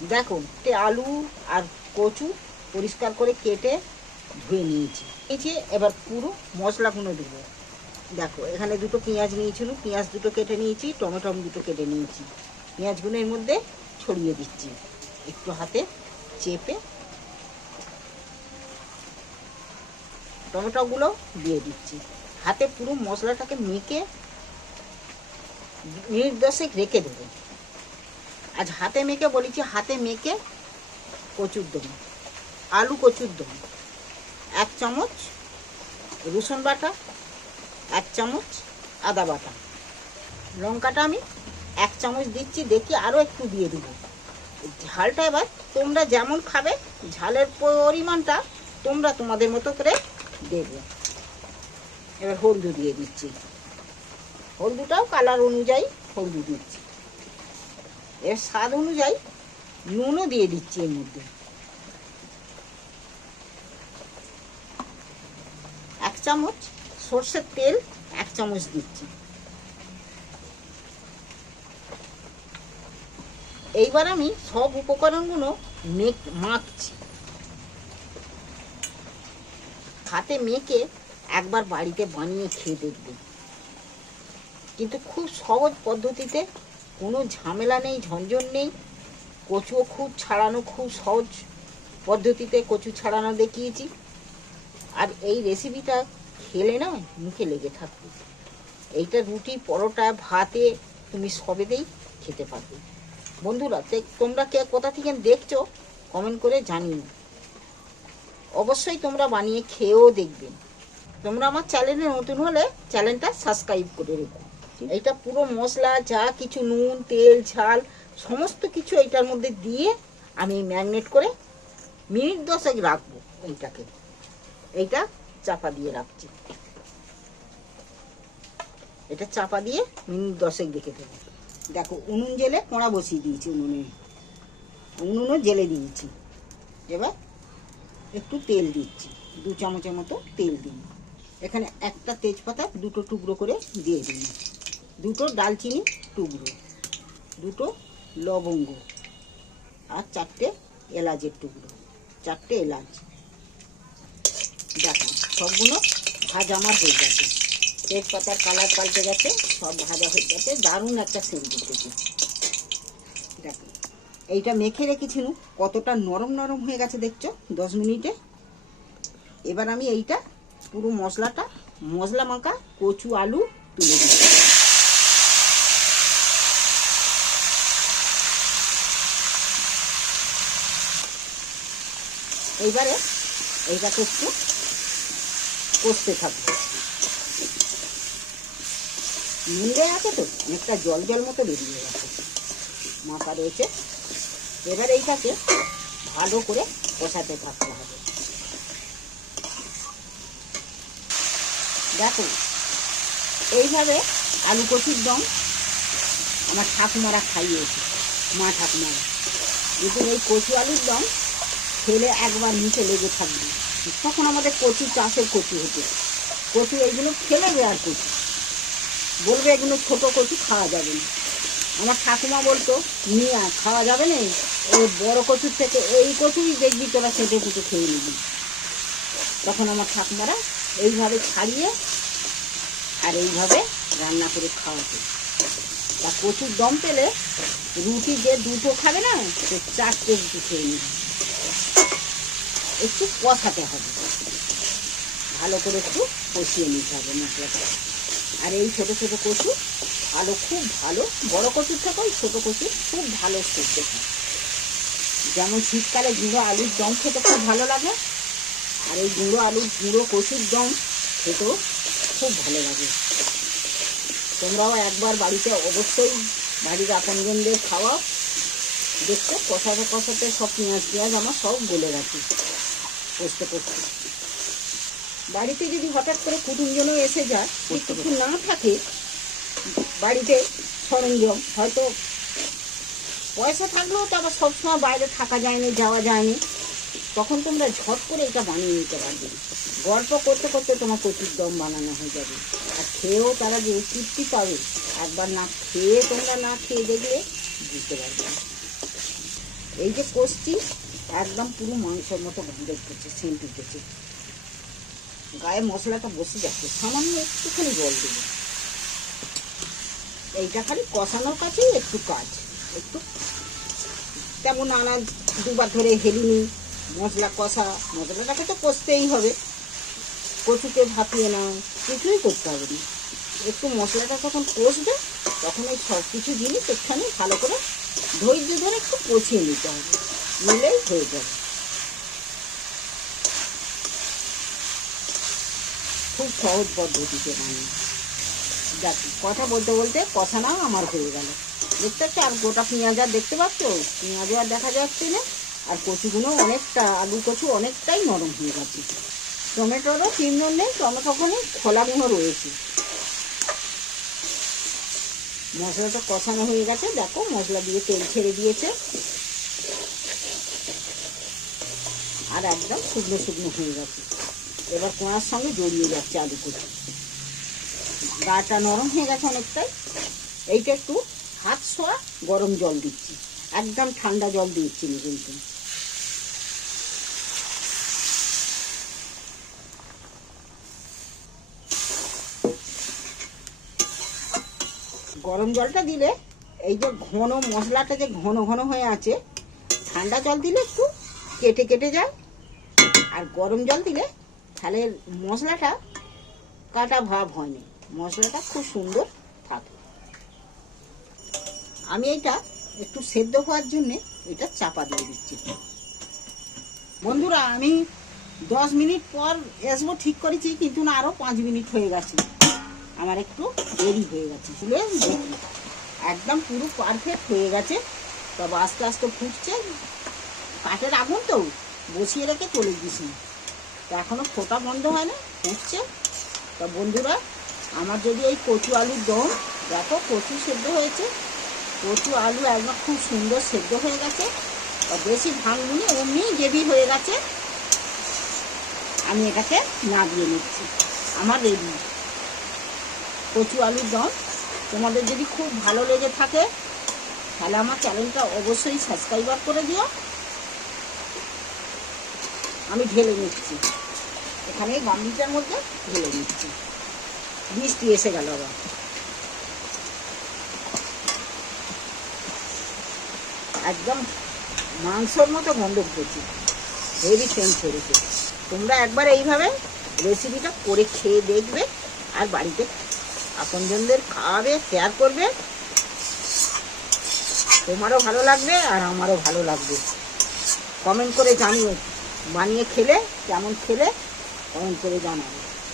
দেখো তে আলু আর কচু পরিষ্কার করে কেটে ধুয়ে নিয়েছি। নিয়েছি, এবার পুরো মশলাগুলো দেবো। দেখো, এখানে দুটো পেঁয়াজ নিয়েছিল, পেঁয়াজ দুটো কেটে নিয়েছি, টমেটো দুটো কেটে নিয়েছি। পেঁয়াজগুলো এর মধ্যে ছড়িয়ে দিচ্ছি। একটু হাতে চেপে টমেটোগুলো দিয়ে দিচ্ছি। হাতে পুরো মশলাটাকে মেখে মিনিট দশেক রেখে দেবো। আজ হাতে মেখে বলেছি, হাতে মেখে কচুর দেবো আলু কচুর দেবো এক চামচ রসুন বাটা, এক চামচ আদা বাটা। লঙ্কাটা আমি এক চামচ দিচ্ছি, দেখি আরও একটু দিয়ে দেবো। ঝালটা এবার তোমরা যেমন খাবে, ঝালের পরিমাণটা তোমরা তোমাদের মতো করে দেবে। এবার হলদু দিয়ে দিচ্ছি। হলদুটাও কালার অনুযায়ী হলদু দিচ্ছি। এর স্বাদ অনুযায়ী নুনও দিয়ে দিচ্ছি এর মধ্যে। এক চামচ সর্ষের তেল, এক চামচ দিচ্ছি। এইবার আমি সব উপকরণগুলো মেক মাখছি। হাতে মেখে একবার বাড়িতে বানিয়ে খেয়ে দেখবে কিন্তু খুব সহজ পদ্ধতিতে কোনো ঝামেলা নেই ঝঞ্ঝট নেই। কচুও খুব ছাড়ানো, খুব সহজ পদ্ধতিতে কচু ছাড়ানো দেখিয়েছি। আর এই রেসিপিটা খেলে না মুখে লেগে থাকবে। এইটা রুটি, পরোটা, ভাতে তুমি সবেতেই খেতে পারবে। বন্ধুরা তোমরা কে, কোথা থেকে দেখছ কমেন্ট করে জানিও। অবশ্যই তোমরা বানিয়ে খেয়েও দেখবে। তোমরা আমার চ্যানেলে নতুন হলে চ্যানেলটা সাবস্ক্রাইব করে রেখো। এইটা পুরো মশলা, যা কিছু নুন, তেল, ঝাল, সমস্ত কিছু এইটার মধ্যে দিয়ে আমি ম্যাগনেট করে মিনিট দশেক রাখব এইটাকে। এইটা চাপা দিয়ে রাখছি। এটা চাপা দিয়ে মিনিট দশেক রেখে দেবো। দেখো, উনুন জেলে কোঁড়া বসিয়ে দিয়েছি উনুনে। উনুনও জেলে দিয়েছি। এবার একটু তেল দিচ্ছি। দু চামচের মতো তেল দিই। এখানে একটা তেজপাতা দুটো টুকরো করে দিয়ে দিই। দুটো ডালচিনি টুকরো, দুটো লবঙ্গ আর চারটে এলাচের টুকরো, চারটে এলাচ। দেখো, সবগুলো ভাজা আমার হয়ে গেছে। তেজপাতার কালার পাল্টে গেছে, সব ভাজা হয়ে গেছে, দারুণ একটা সেন্ট উঠেছে। দেখো, এইটা মেখে রেখেছিলাম, কতটা নরম নরম হয়ে গেছে দেখছ, দশ মিনিটে। এবার আমি এইটা পুরো মশলাটা, মশলা মাখা কচু, আলু তুলে দিচ্ছি। এইবারে এইটাকে একটু কষতে থাকব। মিলে আছে তো, অনেকটা জল জল মতো বেরিয়ে গেছে। মাথা রয়েছে। এবার এইটাকে ভালো করে কষাতে থাকতে হবে। দেখো, এইভাবে আলু কচুর দম আমার ঠাকুমারা খাইয়েছে, মা ঠাকুমারা। কিন্তু এই কচু আলুর দম খেলে একবার নিচে লেগে থাকবে। তখন আমাদের কচু চাষের কচু হতো কচু এইগুলো ফেলে দেওয়ার কচু বলবে এগুলো ছোট কচু, খাওয়া যাবে না। আমার ঠাকুমা বলতো নিয়ে খাওয়া যাবে না? এই বড় কচুর থেকে এই কচুই দেখবি, তোরা সেটে কুটে খেয়ে নিবি। তখন আমার ঠাকুমারা এইভাবে ছাড়িয়ে আর এইভাবে রান্না করে খাওয়াতো। তা কচুর দম পেলে রুটি যে দুটো খাবে না, সে চারটে রুটি খেয়ে নিবে। একটু কষাতে হবে। ভালো করে একটু কষিয়ে নিতে হবে মশলাটা। আর এই ছোটো ছোটো কচু ভালো খুব ভালো, বড় কচুর ওই ছোটো কচু খুব ভালো হয়। যেমন শীতকালে গুঁড়ো আলুর দম খেতে খুব ভালো লাগে, আর এই গুঁড়ো আলুর গুঁড়ো কচুর দম খেতেও খুব ভালো লাগে। তোমরাও একবার বাড়িতে অবশ্যই বাড়ির আপনজনদের খাওয়াও। দেখতে কষাতে কষাতে সব পেঁয়াজ পেঁয়াজ আমার সব গলে গেছে। কষতে কষতে বাড়িতে যদি হঠাৎ করে কুটুমজনও এসে যায় কিছু না থাকে বাড়িতে সরঞ্জাম হয়তো পয়সা থাকলেও তো আবার সবসময় বাইরে থাকা যায় না যাওয়া যায় না তখন তোমরা ঝট করে এটা বানিয়ে নিতে পারবে। গল্প করতে করতে তোমার কচুর দম বানানো হয়ে যাবে। আর খেয়েও তারা যে তৃপ্তি পাবে একবার না খেয়ে তোমরা না খেয়ে দেখলে বুঝতে পারবে এই যে কষছি একদম পুরো মাংসের মতো গন্ধ উঠেছে সেন্ট উঠেছে গায়ে মশলাটা বসে যাচ্ছে, সামান্য একটুখানি জল দেবো এইটা খালি কষানোর কাছেই একটু কাজ, একটু। তেমন আনাজ দুবার ধরে হেলিনি, মশলা কষা মশলাটাকে তো কষতেই হবে। কচুকে ভাপিয়ে নাও, কিছুই করতে হবে না। একটু মশলাটা যখন কষবে, তখন এই সব কিছু জিনিস এখানে ভালো করে ধৈর্য ধরে একটু কষিয়ে নিতে হবে। নিলেই হয়ে যাবে খুব সহজ পদ্ধতিতে যাক কথা বলতে বলতে কষানাও আমার হয়ে গেল। দেখতে পাচ্ছ, আর গোটা পেঁয়াজ আর দেখতে পাচ্ছ? পেঁয়াজও আর দেখা যাচ্ছে না। আর কচুগুলো অনেকটা, আলু কচু অনেকটাই নরম হয়ে গেছে। টমেটোরও তিনজন নেই, টমেটো টমেটোখানে খোলাগুলো রয়েছে। মশলাটা কষানো হয়ে গেছে। দেখো, মশলা দিয়ে তেল ছেড়ে দিয়েছে। আর একদম শুকনো শুকনো হয়ে গেছে। এবার কোঁড়ার সঙ্গে জড়িয়ে যাচ্ছে আলু কচু। গাটা নরম হয়ে গেছে অনেকটাই। এইটা একটু হাত ছোঁয়া, গরম জল দিচ্ছি। একদম ঠান্ডা জল দিচ্ছি না কিন্তু। গরম জলটা দিলে এই যে ঘন মশলাটা যে ঘন ঘন হয়ে আছে, ঠান্ডা জল দিলে একটু কেটে কেটে যায়। আর গরম জল দিলে তাহলে মশলাটা কাটা ভাব হয়নি। মশলাটা খুব সুন্দর থাকে। আমি এটা একটু সেদ্ধ হওয়ার জন্যে এটা চাপা দিয়ে দিচ্ছি। বন্ধুরা, আমি দশ মিনিট পর আসব ঠিক করেছি, কিন্তু না আরও পাঁচ মিনিট হয়ে গেছে। আমার একটু দেরি হয়ে গেছে, চলে একদম পুরো পারফেক্ট হয়ে গেছে। তবে আস্তে আস্তে ফুটছে। কাঠের আগুন তো? বসিয়ে রেখে চলে গেছি। তো এখনও ফোটা বন্ধ হয় না ফুটছে। তা বন্ধুরা, আমার যদি এই কচু আলুর দম, দেখো কচু সেদ্ধ হয়েছে। কচু আলু একদম খুব সুন্দর সেদ্ধ হয়ে গেছে। তা বেশি ভাঙনি এমনি গ্রেভি হয়ে গেছে। আমি এটাকে নামিয়ে নিচ্ছি, আমার রেডি। কচু আলুর দম, তোমাদের যদি খুব ভালো লেগে থাকে, তাহলে আমার চ্যানেলটা অবশ্যই সাবস্ক্রাইবার করে দিও। আমি ঢেলে নিচ্ছি। এখানে গামলিটার মধ্যে ঢেলে নিচ্ছি। বৃষ্টি এসে গেল আবার। একদম মাংসর মতো গন্ধ উঠেছে। হেভি সেন্ট ছেড়েছে তোমরা একবার এইভাবে রেসিপিটা করে খেয়ে দেখবে আর বাড়িতে আপনজনদের খাওয়াবে শেয়ার করবে। তোমারও ভালো লাগবে আর আমারও ভালো লাগবে। কমেন্ট করে জানিও। বানিয়ে খেলে কেমন খেলে কমেন্ট করে জানাবে